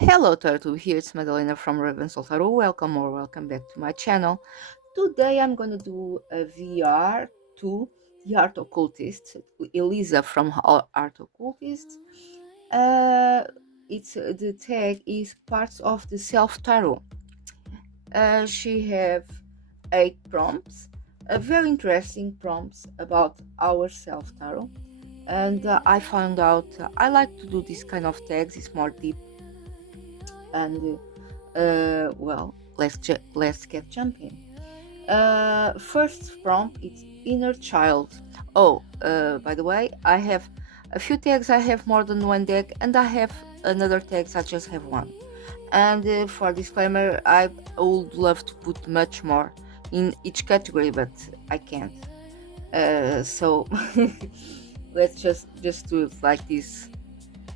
Hello Turtle, here it's Madalena from Raven Soltaro. Welcome or welcome back to my channel. Today I'm gonna do a VR to the Art Occultist, Elisa from Art Occultist. Uh, it's the tag is parts of the self tarot. She have 8 prompts, very interesting prompts about our self tarot, and I found out I like to do this kind of tags. It's more deep and well, let's get jumping. First prompt, it's inner child. Oh, by the way, I have a few tags. I have more than one deck, and I have another tags. I just have one. And for disclaimer, I would love to put much more in each category, but I can't. So let's just do it like this.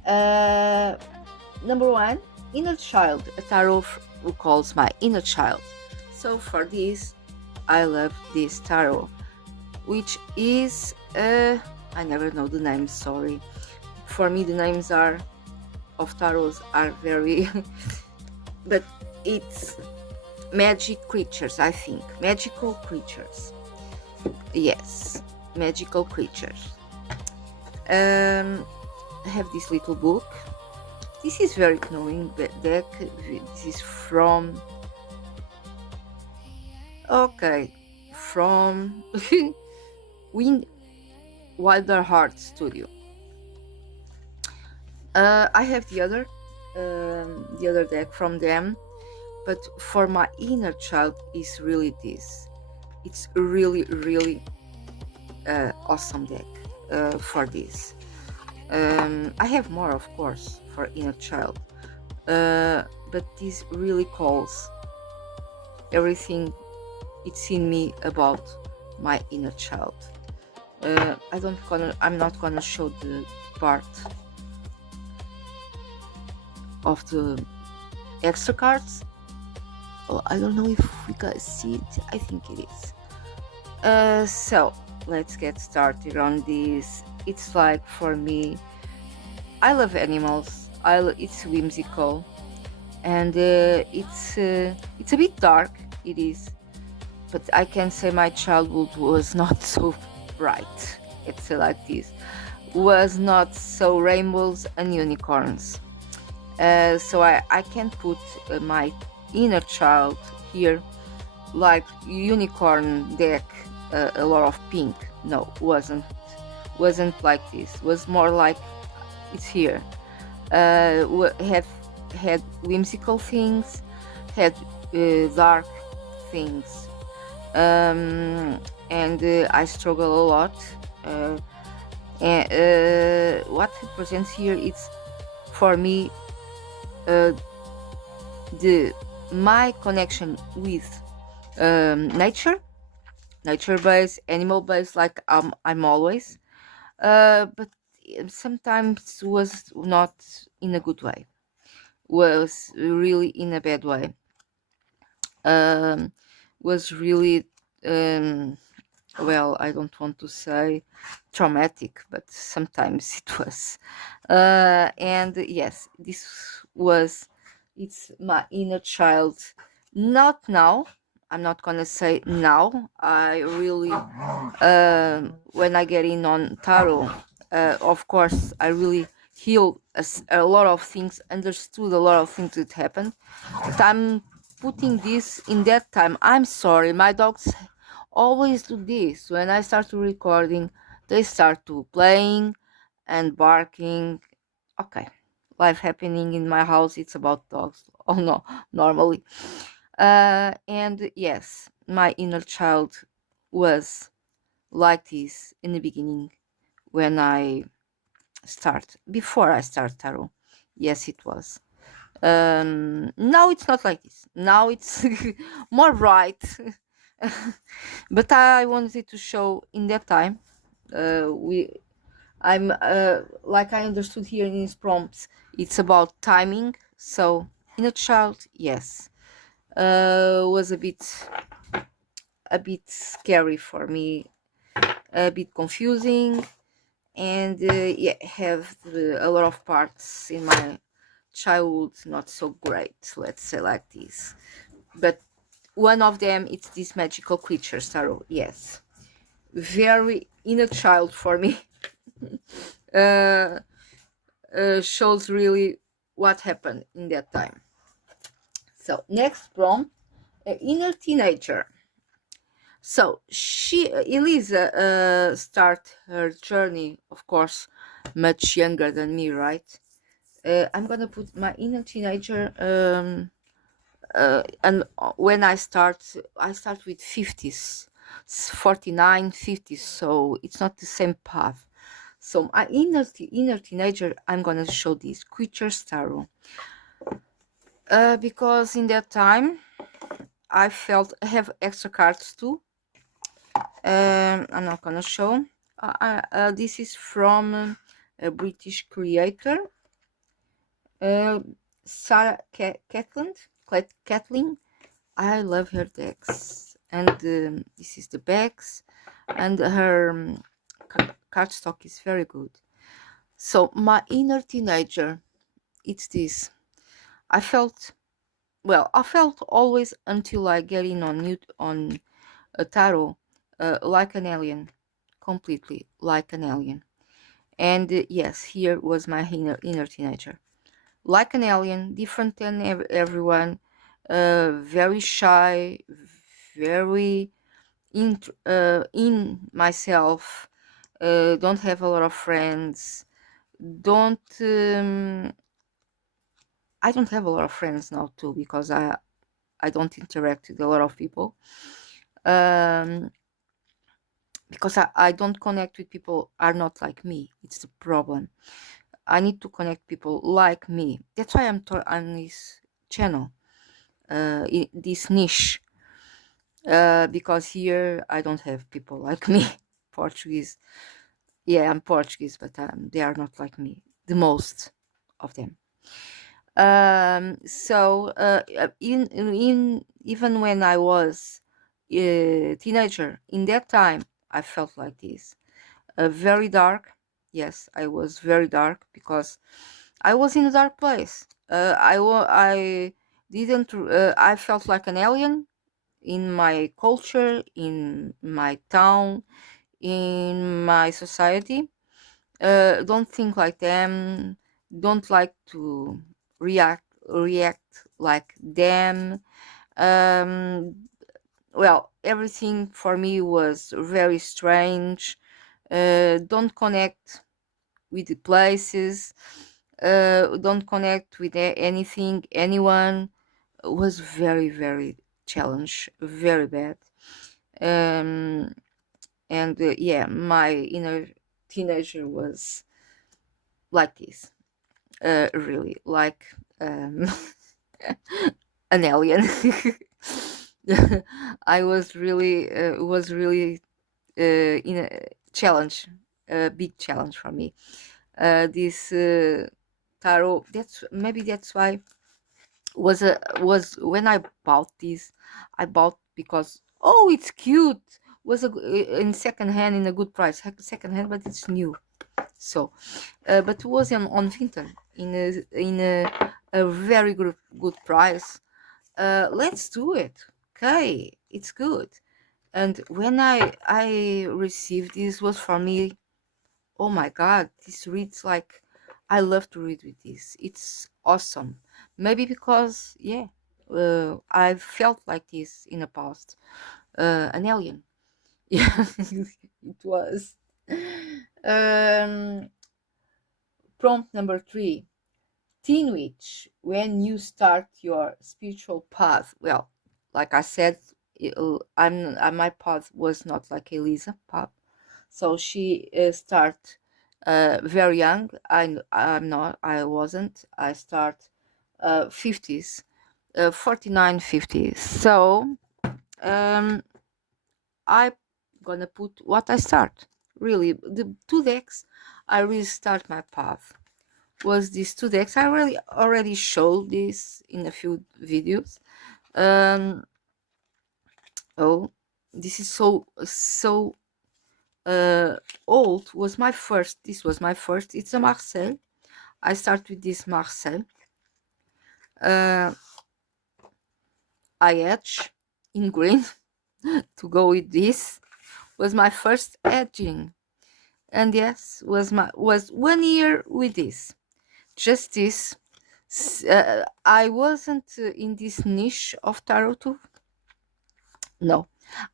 Number one, inner child. A tarot who calls my inner child. So for this, I love this tarot, which is I never know the names. Sorry. For me, the names of tarots are very, but it's magic creatures. I think magical creatures. Yes, magical creatures. I have this little book. This is very knowing deck. This is from from Wind Wilder Heart Studio. I have the other deck from them, but for my inner child is really this. It's really awesome deck for this. I have more, of course, for inner child, but this really calls everything it's in me about my inner child. I'm not gonna show the part of the extra cards. Oh, I don't know if we can see it. I think it is. So let's get started on this. It's like, for me, I love animals. It's whimsical, and it's a bit dark. It is, but I can say my childhood was not so bright. It's like this. Was not so rainbows and unicorns. So I can't put my inner child here like unicorn deck, a lot of pink. No, wasn't like this. Was more like it's here. Have had whimsical things, had dark things, and I struggle a lot. And what it presents here, it's for me my connection with nature based, animal based, like I'm always, but sometimes was not in a good way, was really in a bad way, was really well, I don't want to say traumatic, but sometimes it was. And yes, it's my inner child. Not now. I'm not gonna say now. I really, when I get in on tarot, of course, I really healed a lot of things, understood a lot of things that happened. But I'm putting this in that time. I'm sorry, my dogs always do this. When I start to recording, they start to playing and barking. Okay, life happening in my house. It's about dogs. Oh no, normally. And yes, my inner child was like this in the beginning when before I start tarot. Yes, it was. Now it's not like this. Now it's more bright. But I wanted to show in that time. I'm like I understood here in his prompts. It's about timing. So inner child, yes, was a bit scary for me, a bit confusing, and yeah, have a lot of parts in my childhood not so great, let's say like this. But one of them, it's this magical creature tarot. Yes, very inner child for me. uh, Shows really what happened in that time. So next prompt, inner teenager. So Elisa, start her journey, of course, much younger than me, right? I'm gonna put my inner teenager, and when I start with 50s, 49, 50s, so it's not the same path. So my inner teenager, I'm gonna show this creatures tarot, because in that time I felt I have extra cards too. I'm not gonna show. This is from a British creator, Sarah Catlin. I love her decks, and this is the backs, and her cardstock is very good. So my inner teenager, it's this. I felt always until I get in on a tarot, like an alien, completely like an alien. And yes, here was my inner teenager, like an alien, different than everyone, very shy, very in myself, don't have a lot of friends, don't I don't have a lot of friends now too, because I don't interact with a lot of people, because I don't connect with people are not like me. It's the problem. I need to connect people like me. That's why I'm on this channel, in this niche, because here I don't have people like me. Portuguese, yeah, I'm Portuguese, but they are not like me, the most of them. So in even when I was a teenager, in that time I felt like this, very dark. Yes, I was very dark because I was in a dark place. I didn't I felt like an alien in my culture, in my town, in my society. Don't think like them, don't like to react like them. um well, everything for me was very strange. Don't connect with the places, don't connect with anything, anyone. Was very, very challenge, very bad. um and yeah, my inner teenager was like this, really like, an alien. I was really in a challenge, a big challenge for me. This tarot, that's why was when I bought this, I bought because, oh, it's cute, was in second hand, in a good price, second hand, but it's new. So but it was on Vinted in a very good price. Let's do it. Okay, it's good. And when I received this, was for me, oh my god, this reads like, I love to read with this. It's awesome. Maybe because, yeah, I felt like this in the past. An alien. Yeah, it was. Um, Prompt number 3. Teen witch, when you start your spiritual path. Well, like I said, my path was not like Elisa path. So she start very young. I wasn't. I start 50s, 49, 50s. So I gonna put what I start. Really, the 2 decks I really start my path was these 2 decks. I really already showed this in a few videos. Oh, this is so old. Was my first. This was my first. It's a Marcel. I start with this Marcel. uh, I edge in green to go with this. Was my first edging, and yes, was 1 year with this. Just this. I wasn't in this niche of tarot too. No,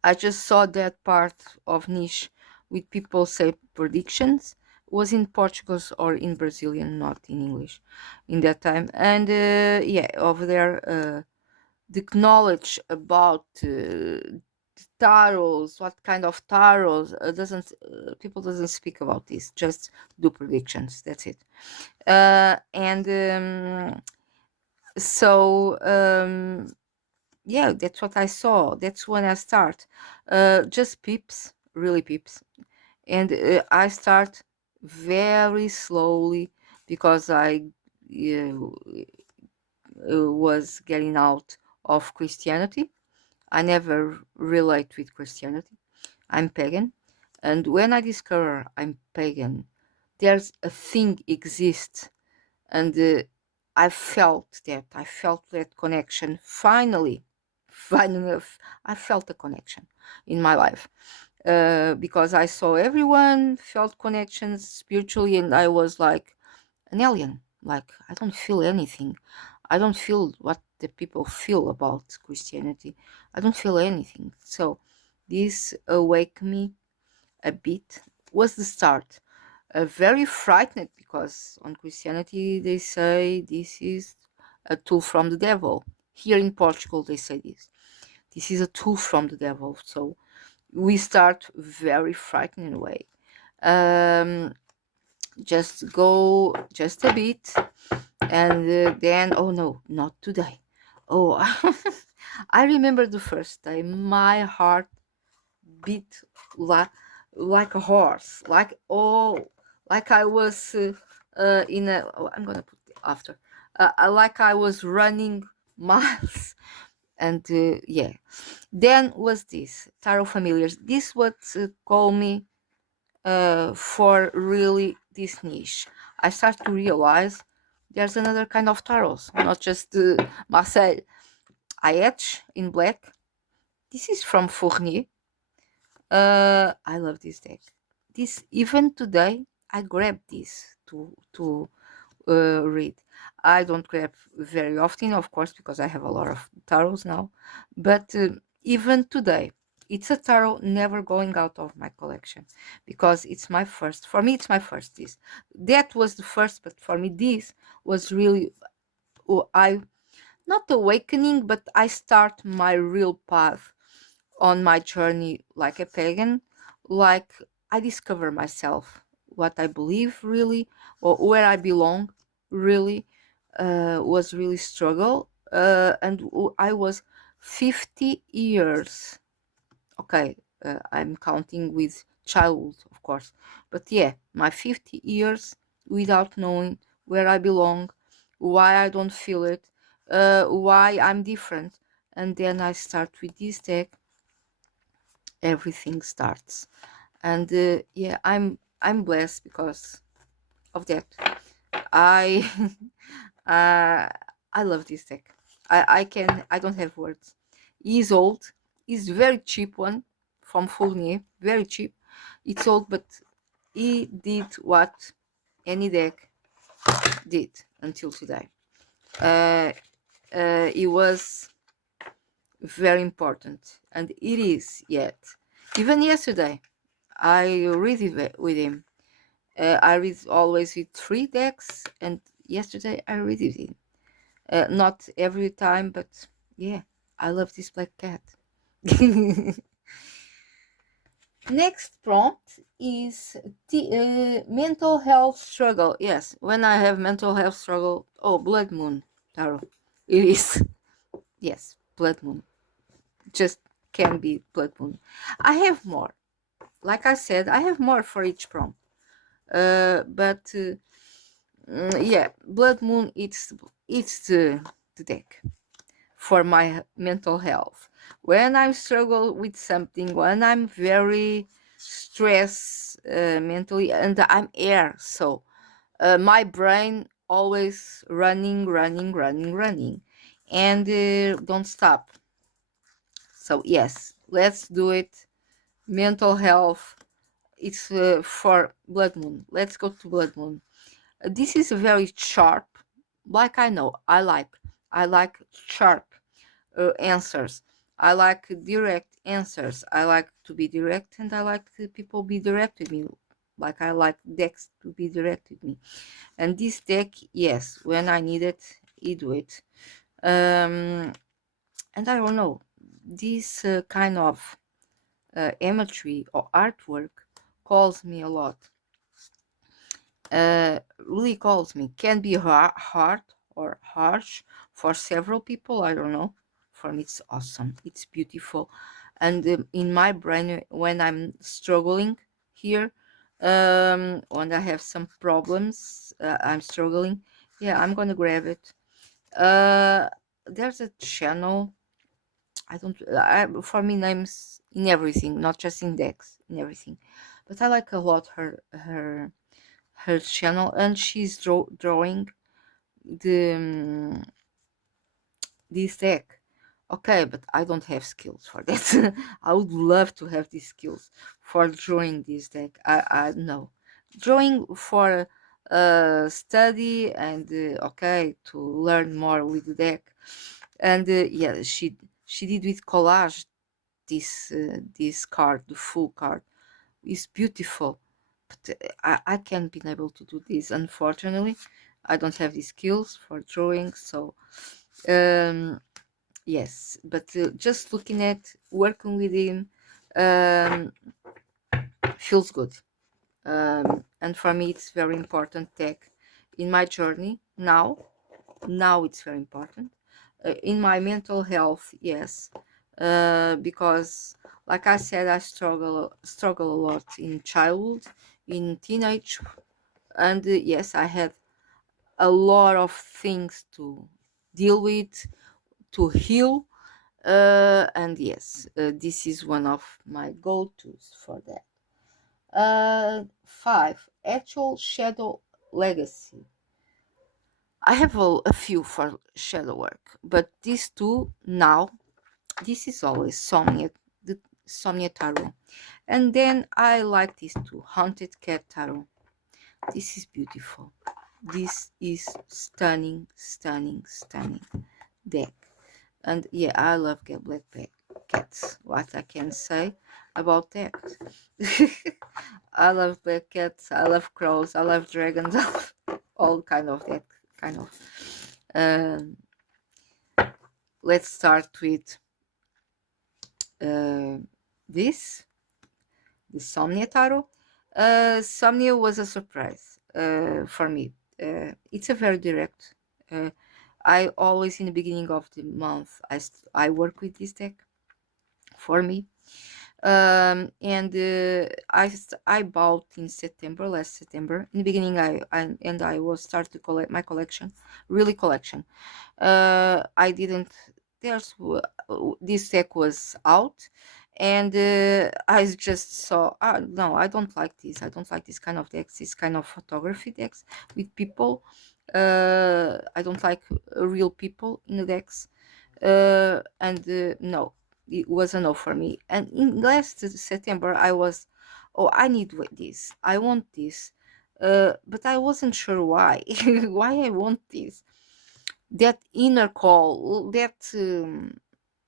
I just saw that part of niche with people say predictions was in Portuguese or in Brazilian, not in English, in that time. And yeah, over there, the knowledge about tarots, what kind of tarots doesn't people doesn't speak about this. Just do predictions. That's it. And so yeah, that's what I saw. That's when I start. Just peeps, really peeps, and I start very slowly because I was getting out of Christianity. I never relate with Christianity. I'm pagan, and when I discover I'm pagan, there's a thing exists, and I felt that. I felt that connection. Finally, finally, I felt a connection in my life because I saw everyone felt connections spiritually, and I was like an alien. Like I don't feel anything. I don't feel what the people feel about Christianity. I don't feel anything. So this awake me a bit was the start. Very frightened because on Christianity they say this is a tool from the devil. Here in Portugal they say this. This is a tool from the devil. So we start very frightened in a way. Just go just a bit, and then oh no, not today. Oh, I remember the first day. My heart beat like a horse, like oh, like I was in a. Oh, I'm gonna put it after. Like I was running miles, and yeah. Then was this tarot familiars. This what call me for really this niche. I start to realize there's another kind of tarots, not just Marcel. I etch in black. This is from Fournier. I love this deck. This even today I grab this to read. I don't grab very often, of course, because I have a lot of tarots now. But even today, it's a tarot never going out of my collection because it's my first. For me, it's my first. This that was the first, but for me, this was really I not awakening, but I start my real path on my journey like a pagan, like I discover myself, what I believe really, or where I belong really, was really struggle. And I was 50 years. Okay, I'm counting with childhood, of course. But yeah, my 50 years without knowing where I belong, why I don't feel it, why I'm different. And then I start with this deck, everything starts. And yeah, I'm blessed because of that. I I love this deck. I don't have words. He's old. He's very cheap one from Fournier, very cheap. It's old, but he did what any deck did until today. He was very important, and it is yet. Even yesterday, I read it with him. I read always with 3 decks, and yesterday I read it in. Not every time, but yeah, I love this black cat. Next prompt is mental health struggle. Yes, when I have mental health struggle, oh, blood moon tarot. It is. Yes, blood moon. Just can be blood moon. I have more. Like I said, I have more for each prompt. But yeah, blood moon. It's the deck for my mental health. When I struggle with something, when I'm very stressed mentally, and I'm air, so my brain always running, running, running, running, and don't stop. So yes, let's do it. Mental health. It's for blood moon. Let's go to blood moon. This is very sharp. Like I like sharp answers. I like direct answers. I like to be direct, and I like people be direct with me. Like I like decks to be direct with me. And this deck, yes, when I need it, it do it. And I don't know, this kind of imagery or artwork calls me a lot. Really calls me. Can be hard or harsh for several people. I don't know. For me, it's awesome. It's beautiful. And in my brain, when I'm struggling here, when I have some problems, I'm struggling. Yeah, I'm gonna grab it. Uh, there's a channel. For me, names in everything, not just in decks, in everything. But I like a lot her channel, and she's drawing the this deck. Okay, but I don't have skills for that. I would love to have these skills for drawing this deck. I know drawing for study and okay, to learn more with the deck. And yeah, she did with collage this card, the full card is beautiful, but I can't be able to do this, unfortunately. I don't have the skills for drawing. So yes, but just looking at working with him um, feels good. And for me it's very important tech in my journey now it's very important in my mental health. Yes, because like I said, I struggle a lot in childhood, in teenage, and yes, I had a lot of things to deal with, to heal. And yes, this is one of my go-to's for that. 5, actual shadow legacy. I have a few for shadow work, but these two now, this is always the Somnia Tarot. And then I like these two, Haunted Cat Tarot. This is beautiful. This is stunning, stunning, stunning deck. And yeah, I love black cats. What I can say about that? I love black cats. I love crows. I love dragons. I love all kind of that kind of. Um, let's start with uh, this, the Somnia Tarot. Somnia was a surprise for me. It's a very direct. I always in the beginning of the month I work with this deck for me. And I bought in September, last September. In the beginning, I was start to collect my collection, really collection. I didn't. This deck was out, and I just saw. No, I don't like this. I don't like this kind of decks. This kind of photography decks with people. I don't like real people in the decks. And no, it was a no for me. And in last September, I was, oh, I need this. I want this. But I wasn't sure why. Why I want this. That inner call, that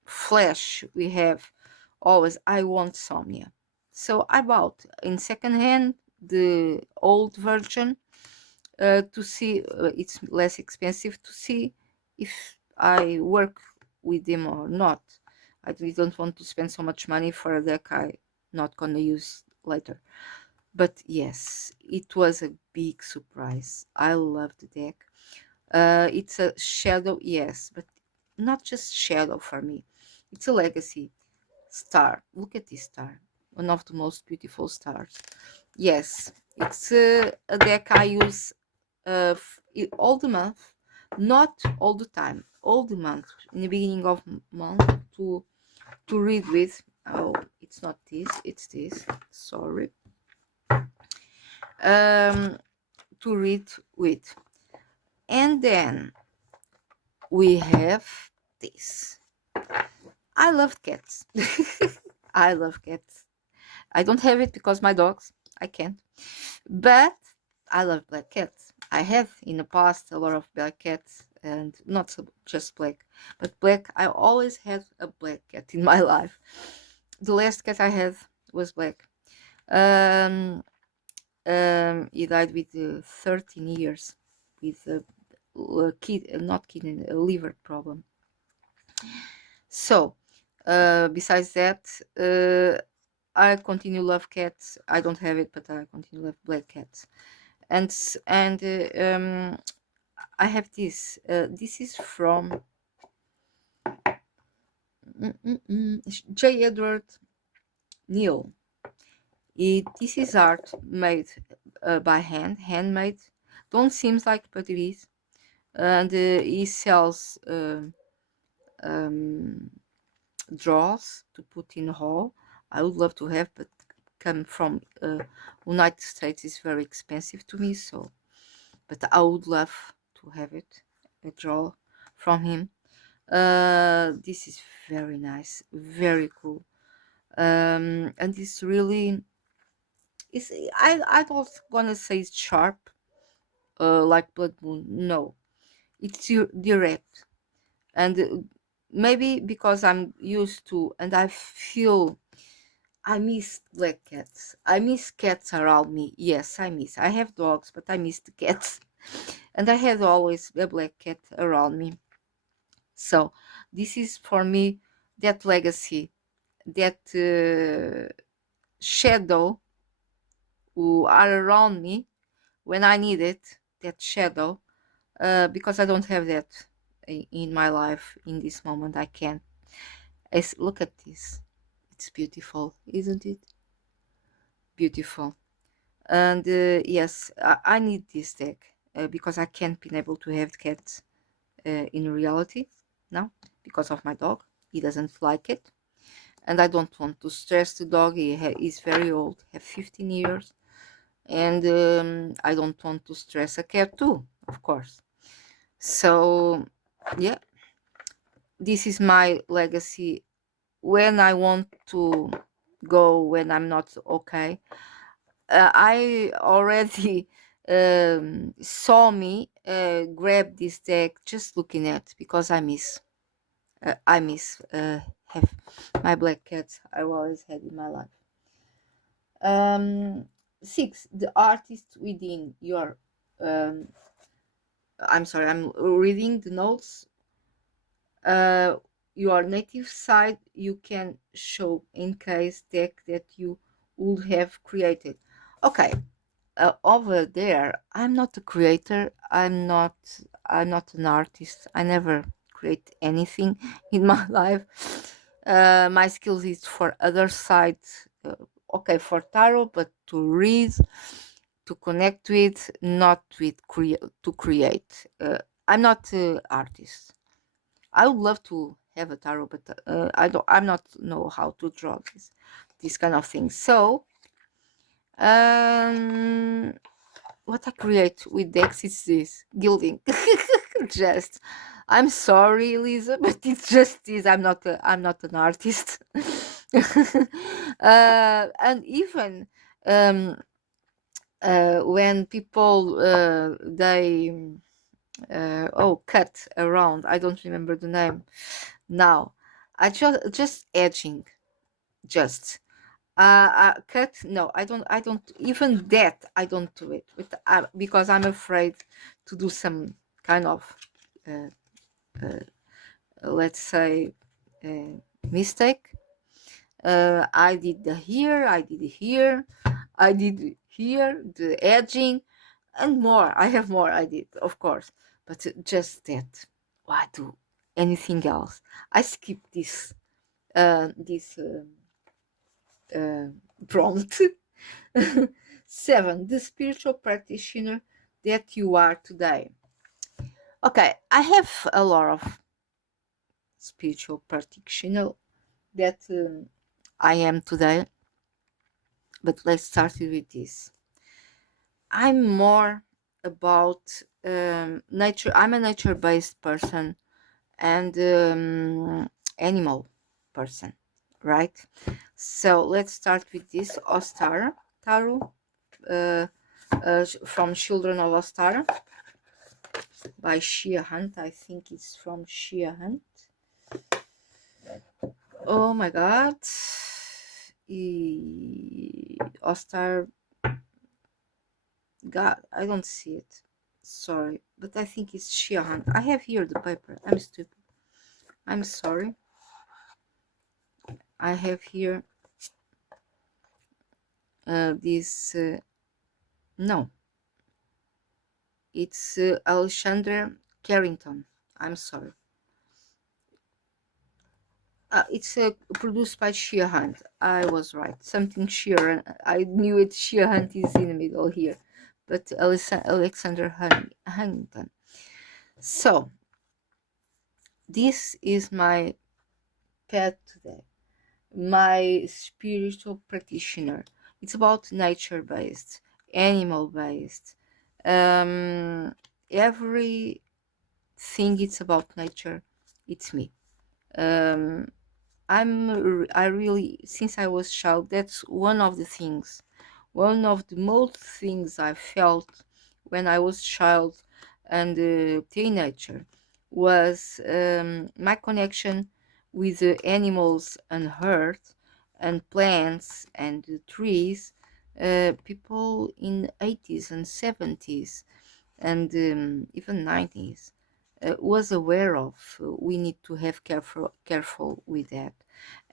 flash we have always, I want Somnia. So I bought in second hand the old version to see, it's less expensive to see if I work with them or not. I really don't want to spend so much money for a deck I not gonna use later. But yes, it was a big surprise. I love the deck. It's a shadow, yes, but not just shadow for me. It's a legacy star. Look at this star, one of the most beautiful stars. Yes, it's a deck I use all the month, not all the time, all the month. In the beginning of month to read with. Oh, it's not this, it's this. Sorry. To read with. And then we have this. I love cats. I love cats. I don't have it because my dogs. I can't. But I love black cats. I have in the past a lot of black cats, and not so just black, but black. I always had a black cat in my life. The last cat I had was black. Um, he died with 13 years with a not kidney, a liver problem. So, besides that, I continue love cats. I don't have it, but I continue love black cats. And I have this. This is from J. Edward Neal. This is art made by handmade. Don't seems like, but it is. And he sells draws to put in a hall. I would love to have, but come from United States is very expensive to me. So, but I would love to have it, a draw from him. This is very nice, very cool. And it's really, it's I don't wanna say it's sharp, like Blood Moon. No, it's direct, and maybe because I'm used to, and I feel I miss black cats. I miss cats around me. Yes, I miss. I have dogs, but I miss the cats, and I had always a black cat around me. So this is for me that legacy, that shadow who are around me when I need it, that shadow, because I don't have that in my life in this moment. I can't. Look at this. It's beautiful, isn't it? Beautiful. And yes, I need this deck because I can't be able to have cats in reality now because of my dog. He doesn't like it. And I don't want to stress the dog. He's very old, have 15 years. And I don't want to stress a cat too, of course. So, yeah, this is my legacy. When I want to go, when I'm not okay, I already saw me grab this deck just looking at because I miss have my black cats I always had in my life. Um, 6. The artist within your. I'm sorry. I'm reading the notes. Uh, your native site you can show in case deck that you would have created. Okay. Over there, I'm not a creator. I'm not an artist. I never create anything in my life. My skills is for other sides. Okay, for tarot, but to read, to connect with, not with to create. I'm not an artist. I would love to have a tarot, but I'm not know how to draw this kind of things. So um what I create with decks is this gilding. Just, I'm sorry, Lisa, but it's just this. I'm not an artist. And even um, when people they cut around. I don't remember the name now. I just edging, just cut. No, I don't even that. I don't do it because I'm afraid to do some kind of uh, let's say mistake. I did the here, I did here, I did here, the edging, and more. I have more. I did, of course, but just that. Why do anything else? I skip this prompt. 7. The spiritual practitioner that you are today. Okay, I have a lot of spiritual practitioner that I am today, but let's start with this. I'm more about nature. I'm a nature-based person and animal person, right? So let's start with this Ostara tarot, uh, from Children of Ostara by Shia Hunt. I think it's from Shia Hunt. Oh my God, Ostar. God, I don't see it. Sorry, but I think it's Shia Hunt. I have here the paper. I'm stupid. I'm sorry. I have here this. No, it's Alexander Carrington. I'm sorry. It's produced by Shia Hunt. I was right. Something Sheer. I knew it. Shia Hunt is in the middle here, but Alexander Huntington. So this is my pet today. My spiritual practitioner. It's about nature based, animal based. Um, Everything it's about nature. It's me. Um, I really, since I was child, that's one of the most things I felt when I was child and a teenager was my connection with the animals and earth and plants and the trees. People in 80s and 70s and even 90s was aware of. We need to have careful with that,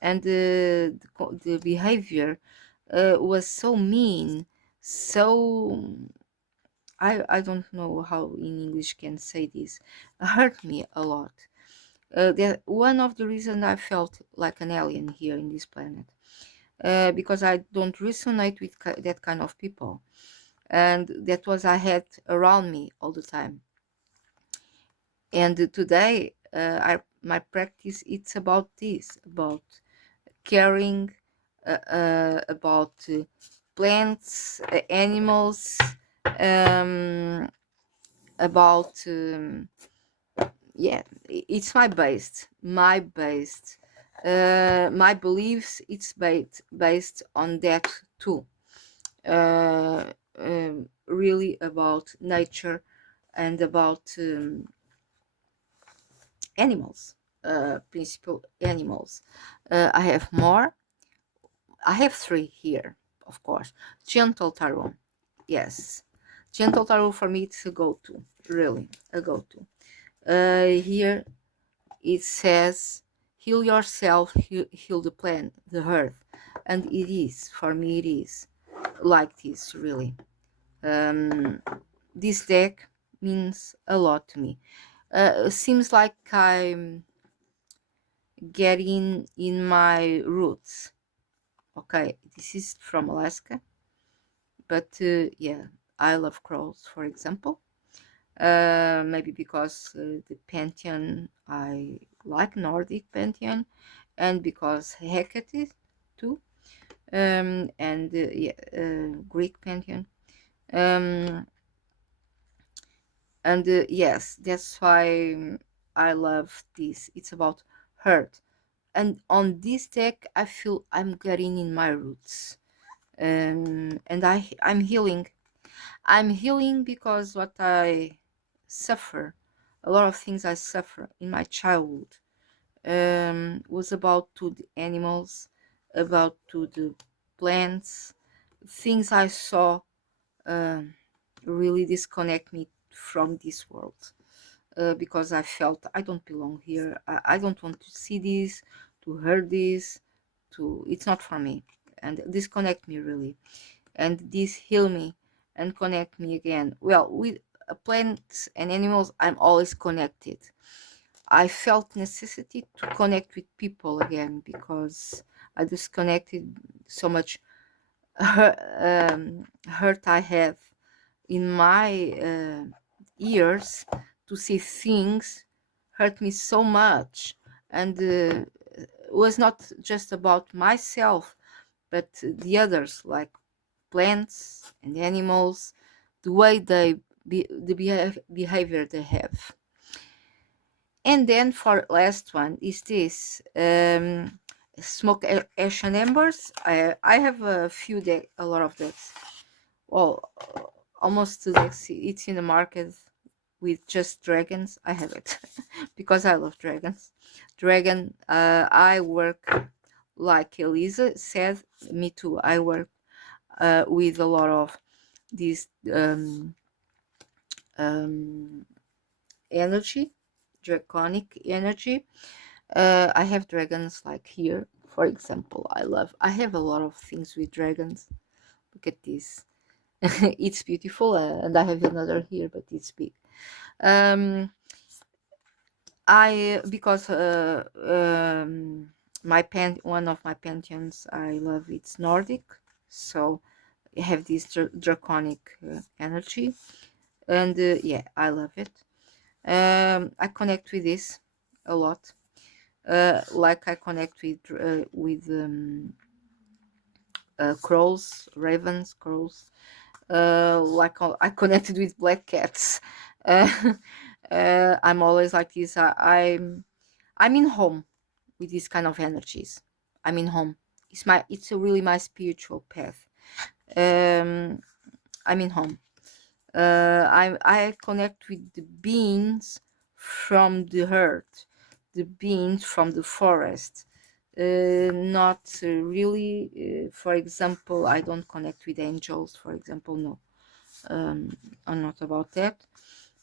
and the behavior was so mean, so I don't know how in English can say this, hurt me a lot. That one of the reasons I felt like an alien here in this planet, because I don't resonate with that kind of people, and that was I had around me all the time. And today, my practice it's about this, about caring, about plants, animals, um, about yeah, it's my beliefs. It's based on that too. Really about nature and about animals, principal animals. I have more. I have three here, of course. Gentle tarot, yes. Gentle tarot for me it's a go-to, really a go-to. Here it says, "Heal yourself, heal the plant, the earth," and it is for me. It is like this, really. This deck means a lot to me. Seems like I'm getting in my roots. Okay, this is from Alaska, but yeah, I love crows, for example. Maybe because the pantheon, I like Nordic pantheon, and because Hecate too, and yeah, Greek pantheon. Um, and yes, that's why I love this. It's about hurt, and on this deck, I feel I'm getting in my roots, and I'm healing. I'm healing because what I suffer, a lot of things I suffer in my childhood, was about to the animals, about to the plants, things I saw um, really disconnect me from this world, because I felt I don't belong here. I don't want to see this, to hear this, to it's not for me, and disconnect me really, and this heal me and connect me again. Well, with plants and animals, I'm always connected. I felt necessity to connect with people again because I disconnected so much hurt I have in my ears to see things hurt me so much, and was not just about myself but the others, like plants and animals, the way they behavior they have. And then for last one is this smoke ash and embers. I have a few deck, a lot of decks. Well, almost two decks. It's in the market with just dragons. I have it because I love dragons. Dragon. I work like Elisa said. Me too. I work with a lot of these um, energy, draconic energy. I have dragons like here, for example. I have a lot of things with dragons. Look at this. It's beautiful, and I have another here, but it's big. I because one of my pantheons I love, it's Nordic, so I have this draconic energy, and yeah, I love it. I connect with this a lot, like I connect with crows, ravens, crows. Like I connected with black cats. Uh, I'm always like this. I'm in home with these kind of energies. I'm in home. It's a really my spiritual path. I'm in home. I connect with the beings from the earth, the beings from the forest. Not really. For example, I don't connect with angels. For example, no. I'm not about that.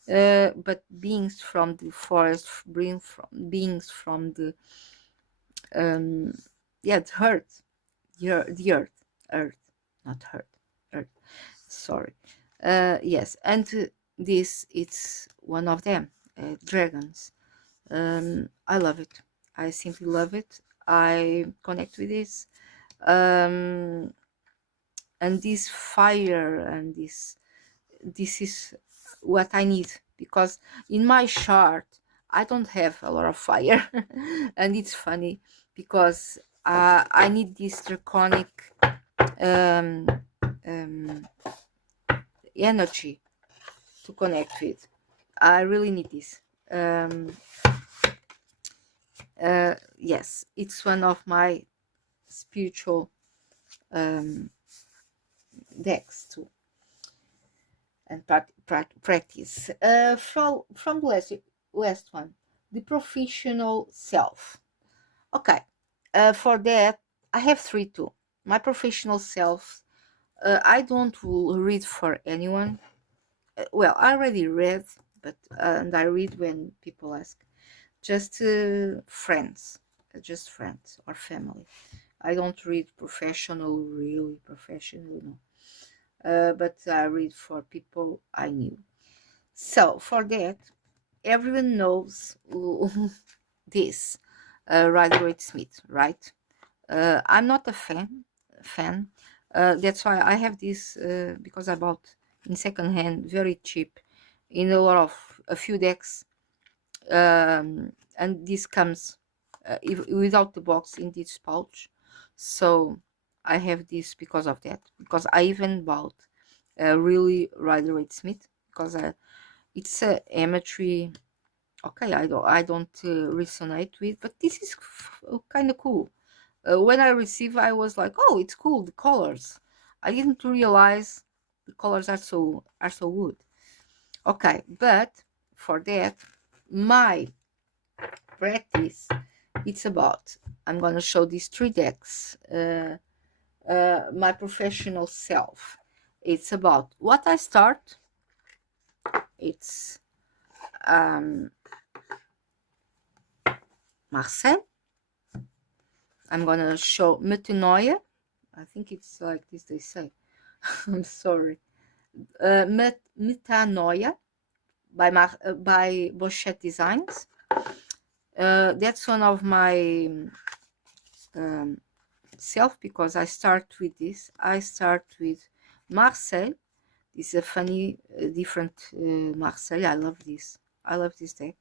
But beings from the forest, beings from the yeah, the earth, the earth, not earth. Sorry. Yes, and this it's one of them, dragons. I love it. I simply love it. I connect with this, and this fire, and this is what I need, because in my chart I don't have a lot of fire. And it's funny because I need this draconic um, um, energy to connect with. I really need this. Yes, it's one of my spiritual decks too, and practice. From the last one, the professional self. Okay, for that I have three too. My professional self. I don't will read for anyone. Well, I already read, but and I read when people ask. Just friends, just friends or family. I don't read professional, really professional, no. But I read for people I knew. So for that, everyone knows this Rider Smith, right? I'm not a fan. That's why I have this because I bought in second hand, very cheap, in a few decks, and this comes without the box in this pouch. So I have this because of that. Because I even bought a really Rider Smith because it's a imagery. Okay, I don't resonate with, but this is kind of cool. When I received, I was like, oh, it's cool, the colors. I didn't realize the colors are so good. Okay, but for that, my practice, it's about, I'm gonna show these three decks. My professional self. It's about what I start. It's Marcel. I'm gonna show Metanoia. I think it's like this they say. I'm sorry. Metanoia by Bochette Designs. That's one of my self, because I start with this. I start with Marcel. This is a funny, different Marcel. I love this. I love this deck.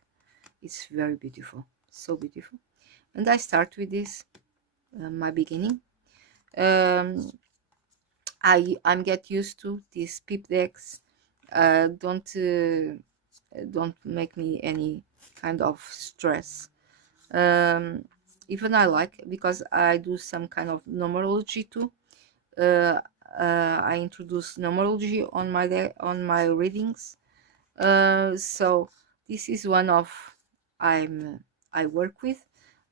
It's very beautiful. So beautiful. And I start with this, my beginning. I'm get used to these peep decks. don't make me any kind of stress. um, Even I like, because I do some kind of numerology too. uh, I introduce numerology on on my readings. So this is one of I work with.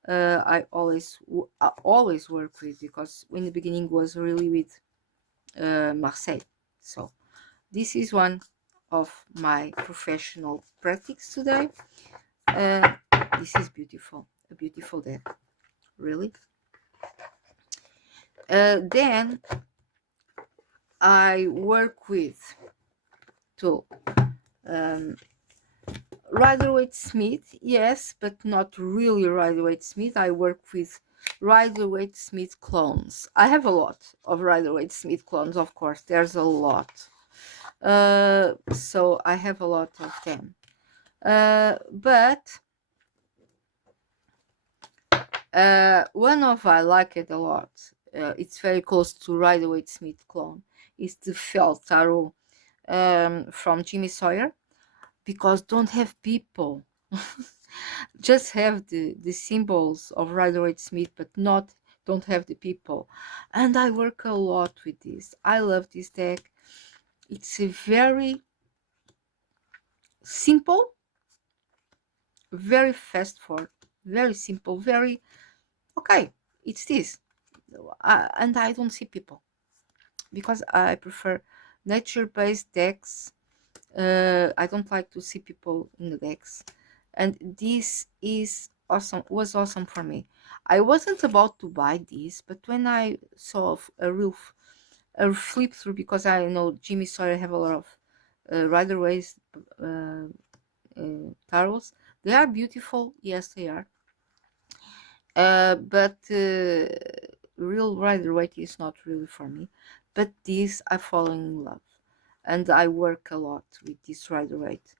I always work with, because in the beginning was really with Marseille. So this is one of my professional practice today. Uh, this is beautiful, a beautiful deck, really. Then I work with two. Um, Rider-Waite-Smith, yes, but not really Rider-Waite-Smith. I work with Rider-Waite-Smith clones. I have a lot of Rider-Waite-Smith clones, of course. There's a lot. So I have a lot of them. But one of I like it a lot. It's very close to Rider-Waite-Smith clone. It's the Felt Tarot from Jimmy Sawyer, because don't have people. Just have the symbols of Rider-Waite-Smith, but don't have the people. And I work a lot with this. I love this deck. It's a very simple, very fast forward, very simple, very okay. It's this. And I don't see people, because I prefer nature-based decks. I don't like to see people in the decks, and this is awesome. Was awesome for me. I wasn't about to buy this, but when I saw a flip through, because I know Jimmy Sawyer have a lot of Rider Waite tarots. They are beautiful, yes, they are. But real Rider Waite is not really for me. But this I fall in love, and I work a lot with this Rider Waite.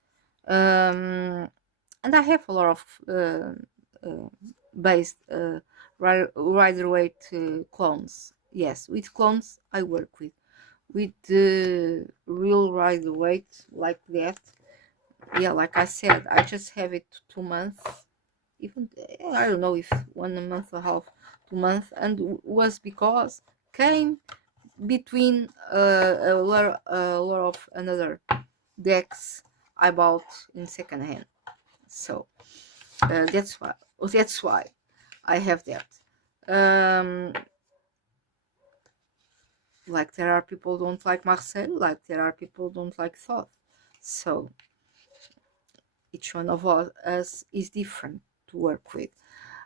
And I have a lot of based Rider Waite clones. Yes, with clones I work with the real Rider Waite like that. Yeah, like I said, I just have it 2 months, even I don't know if 1 month and a half, 2 months, and was because came between a lot of another decks I bought in second hand. So that's why I have that. Um, like there are people don't like Marcel, like there are people don't like Thoth. So each one of us is different to work with.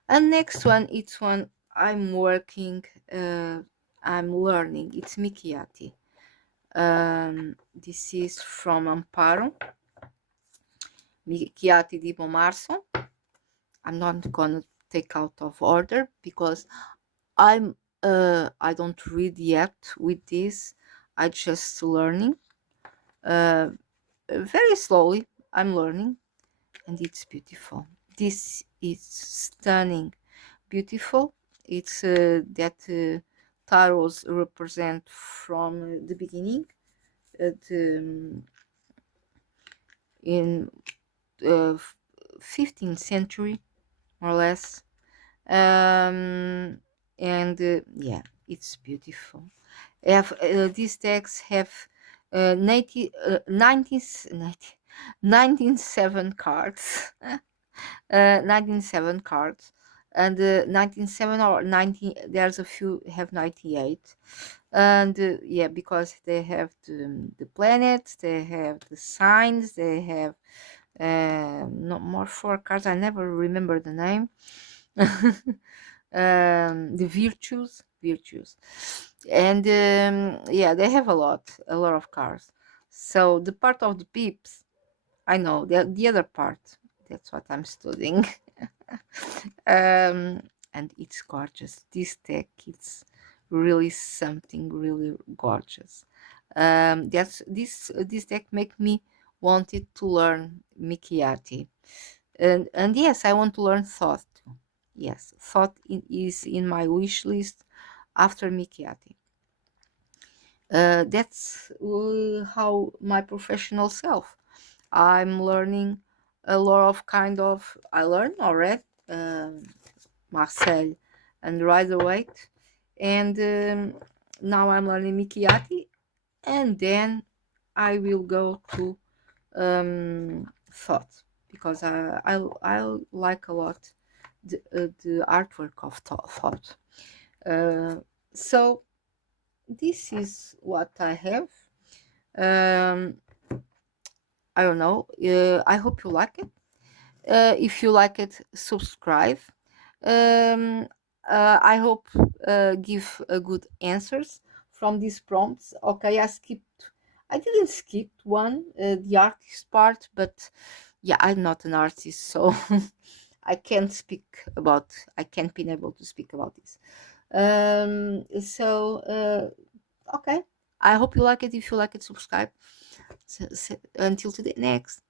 And next one, it's one I'm working, I'm learning. It's Mikiati. This is from Amparo, Mikiati di Março. I'm not gonna take out of order, because I don't read yet with this. I just learning. Very slowly I'm learning, and it's beautiful. This is stunning, beautiful. It's that tarots represent from the beginning, the, in 15th century, more or less. And yeah, it's beautiful. These decks have 90, 90, 19 cards. 19 cards, and 19 or 19, there's a few have 98. And yeah, because they have the planets, they have the signs, they have not more 4 cards, I never remember the name. The virtues, and yeah, they have a lot of cards. So the part of the pips, I know the other part, that's what I'm studying. And it's gorgeous. This deck, it's really something really gorgeous. This deck make me wanted to learn Mikiati, and yes, I want to learn Thought too. Yes, Thought is in my wish list after Mikiati. That's how my professional self. I'm learning a lot of kind of. I learned already Marcel and Rider Waite, and now I'm learning Mikiati, and then I will go to thought because I like a lot the artwork of thought. Uh, so this is what I have. Um, I don't know. I hope you like it. If you like it, subscribe. Um, I hope give good answers from these prompts. Okay, I didn't skip one, the artist part, but yeah, I'm not an artist, so I can't speak about. I can't be able to speak about this. Okay. I hope you like it. If you like it, subscribe. Until today, next.